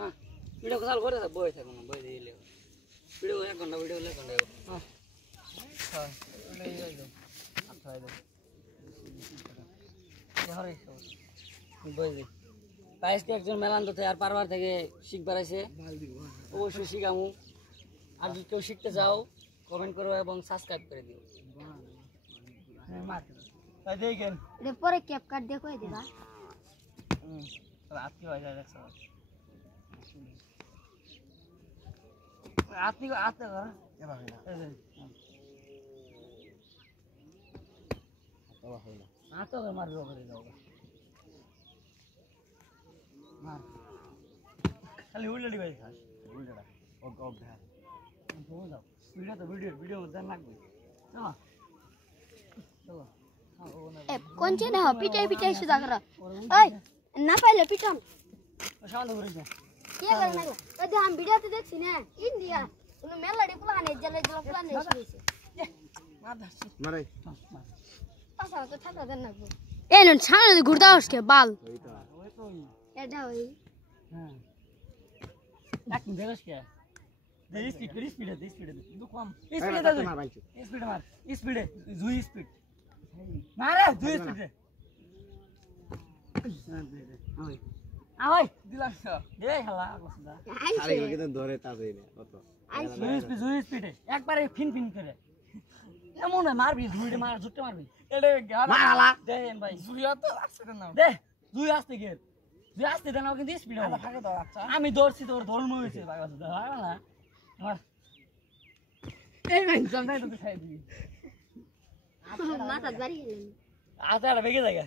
হ্যাঁ video call করে বই থাকুন বই দিলে ভিডিও 1 ঘন্টা ভিডিও 1 ঘন্টা হ্যাঁ হ্যাঁ ওই যাই দাও আচ্ছা দাও হরে বই দি পাইছে একজন মেলান তো আর পারবার থেকে শিখবার আছে অবশ্যই শিখামু আর যদি কেউ শিখতে চাও কমেন্ট করো এবং সাবস্ক্রাইব করে দিও হ্যাঁ মার তাই দেখেন এটা পরে ক্যাপকাট দেখো দিবা রাত কি হয়ে যায় দেখছো আপনি আতে করা এবা হইনা এবা হইনা আতো মার করে দাও মার খালি উল্টাটি ভাই খাস উল্টাটা ও গব ধর বল দাও ভিডিও মধ্যে লাগবে চলো চলো এ কোনছে না পিটাই সুদা কর ওই না পাইলে পিটাম শান্ত করে যা কি করে না ওই আমি ভিডিওতে দেখছি না ইন্ডিয়া উনি মেলাডি প্ল্যানে জলে প্ল্যানে এসেছে মারে পাশা তো থাকা দেন না এই নন সামনে ঘুরদা হসকে বাল ওই তো এটা ওই হ্যাঁ এক দেখছ কি স্পিডে কিন্তু কম স্পিডে দাও স্পিডে মার স্পিডে জুই স্পিড মারে জুই স্পিডে ওই আওই দিলাম তো এই হালা আগসদা আরে কিন্তু ধরে তাজই না কত জুই স্পিডে একবারে ফিন করে এমন মারবি জুইতে মার জুটে মারবি এটা মার হালা দেন ভাই জুইয়া তো আসছে না দে জুই আসতে গেল জুই আসতে দেন কিন্তু স্পিড হবে থাকে দাও আচ্ছা আমি দৌড়ছি তোর ধর্ম হইছে ভাই আসদা হয় না আমার এই ভাই জানাই তো খাই দিবি মাথা বাড়ি গেলেন আচ্ছা বেগে জায়গা